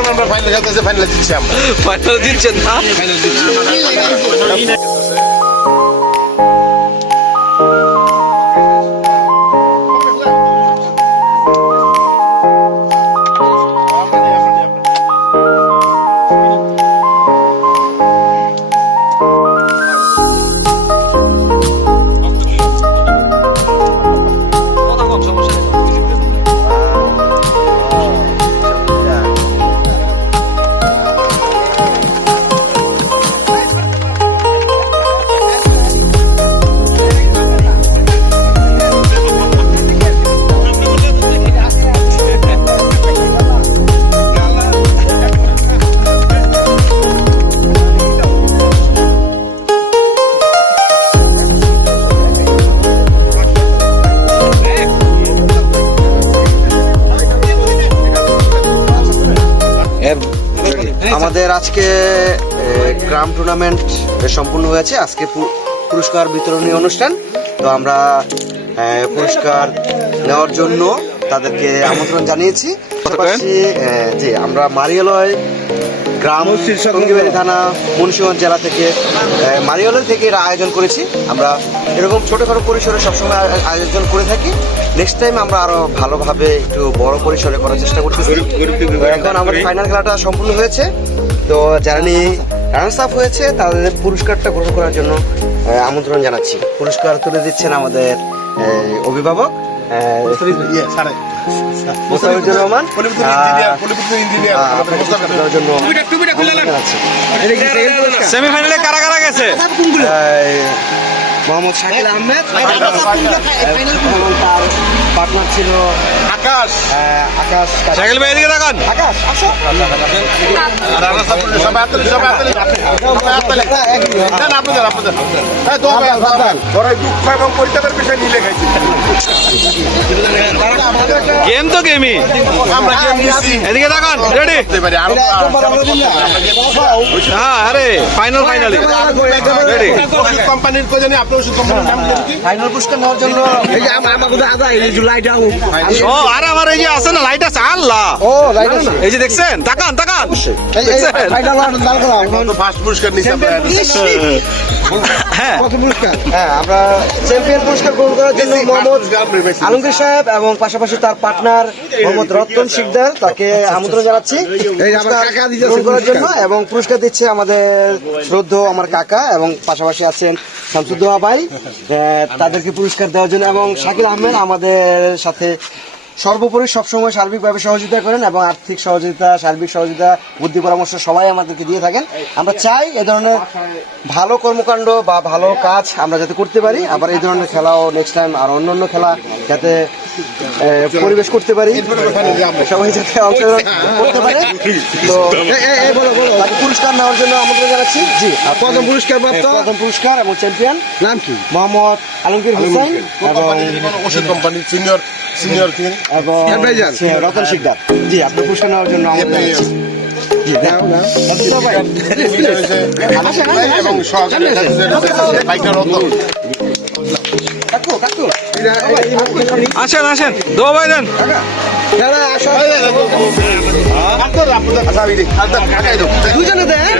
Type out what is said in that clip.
আমরা ফাইনাল খেলতেছি, ফাইনাল জিতছি আমরা। ফাইনাল জিতছেন না? ফাইনাল জিতছি। কথা কম, সমস্যা নেই। আমাদের আজকে গ্রাম টুর্নামেন্ট সম্পূর্ণ হয়েছে। আজকে পুরস্কার বিতরণী অনুষ্ঠান। তো আমরা পুরস্কার নেওয়ার জন্য তাদেরকে আমন্ত্রণ জানিয়েছি। পাশাপাশি যে আমরা মারিয়ালয় গ্রাম টঙ্গিবাড়ি থানা মুন্সিগঞ্জ জেলা থেকে মারিয়ালয় থেকে এরা আয়োজন করেছি। আমরা এরকম ছোটোখাটো পরিসরে সবসময় আয়োজন করে থাকি। নেক্সট টাইম আমরা আরো ভালোভাবে একটু বড় পরিসরে করার চেষ্টা করতেছি। এখন আমাদের ফাইনাল খেলাটা সম্পূর্ণ হয়েছে। তো যারা নিয়ে রানার্স আপ হয়েছে তাদের পুরস্কারটা গ্রহণ করার জন্য আমন্ত্রণ জানাচ্ছি। পুরস্কার তুলে দিচ্ছেন আমাদের অভিভাবক মোস্তাফিজুর রহমান। সেমিফাইনালে কারা কারা গেছে? মোহাম্মদ শাকিল আহমেদ, তার পার্টনার ছিল আকাশ। আকাশ। শাকিল ভাই এদিকে তাকান। আকাশ আসো। দুঃখ এবং পরিতাপের বিষয় নিয়ে লেখাইছি। গেম তো গেমই। আমরা গেম নিয়েছি। এদিকে তাকান। রেডি? হ্যাঁ, আরে ফাইনাল ফাইনালি রেডি। ওষুধ কোম্পানির কো জানি আপনি ওষুধ কোম্পানির নাম জানেন কি? ফাইনাল পুরস্কার নেওয়ার জন্য ও আরে আমার এই যে আছে না লাইট আছে, আল্লাহ লাইট আছে। এই যে দেখছেন, তাকান তাকান। দেখছেন? তো ফার্স্ট পুরস্কার নিয়েছি আমরা। হ্যাঁ কত পুরস্কার? হ্যাঁ, আমরা চ্যাম্পিয়ন পুরস্কার গ্রহণ করার জন্য মোহাম্মদ আলমগীর সাহেব এবং পাশাপাশি তার পার্টনার মোহাম্মদ রতন শিকদার তাকে আমন্ত্রণ জানাচ্ছি গ্রহণ করার জন্য। এবং পুরস্কার দিচ্ছে আমাদের শ্রদ্ধেয় আমার কাকা এবং পাশাপাশি আছেন শামসুদ্দোহা ভাই, তাদেরকে পুরস্কার দেওয়ার জন্য। এবং শাকিল আহমেদ আমাদের সাথে সর্বোপরি সবসময় সার্বিকভাবে সহযোগিতা করেন এবং আর্থিক সহযোগিতা, সার্বিক সহযোগিতা, বুদ্ধি পরামর্শ সবাই আমাদেরকে দিয়ে থাকেন। আমরা চাই এ ধরনের ভালো কর্মকাণ্ড বা ভালো কাজ আমরা যাতে করতে পারি। আবার এই ধরনের খেলাও নেক্সট টাইম আর অন্যান্য খেলা যাতে পরিবেশ করতে পারি, সবাই যাতে অংশগ্রহণ করতে পারে। তো তাকে পুরস্কার নেওয়ার জন্য আমন্ত্রণ জানাচ্ছি। জি, প্রথম পুরস্কার প্রাপ্ত, প্রথম পুরস্কার এবং চ্যাম্পিয়ন নাম কি? মোহাম্মদ আলমগীর হোসেন এবং ওষুধ কোম্পানির সিনিয়র এবং রতন শিকদার। জি, আপনি পুরস্কার নেওয়ার জন্য আমন্ত্রণ জানাচ্ছি। এবং সহকারী বাইকটা রতন। আসেন আসেন, দোয়া ভাই দেন। দুজনে দেন।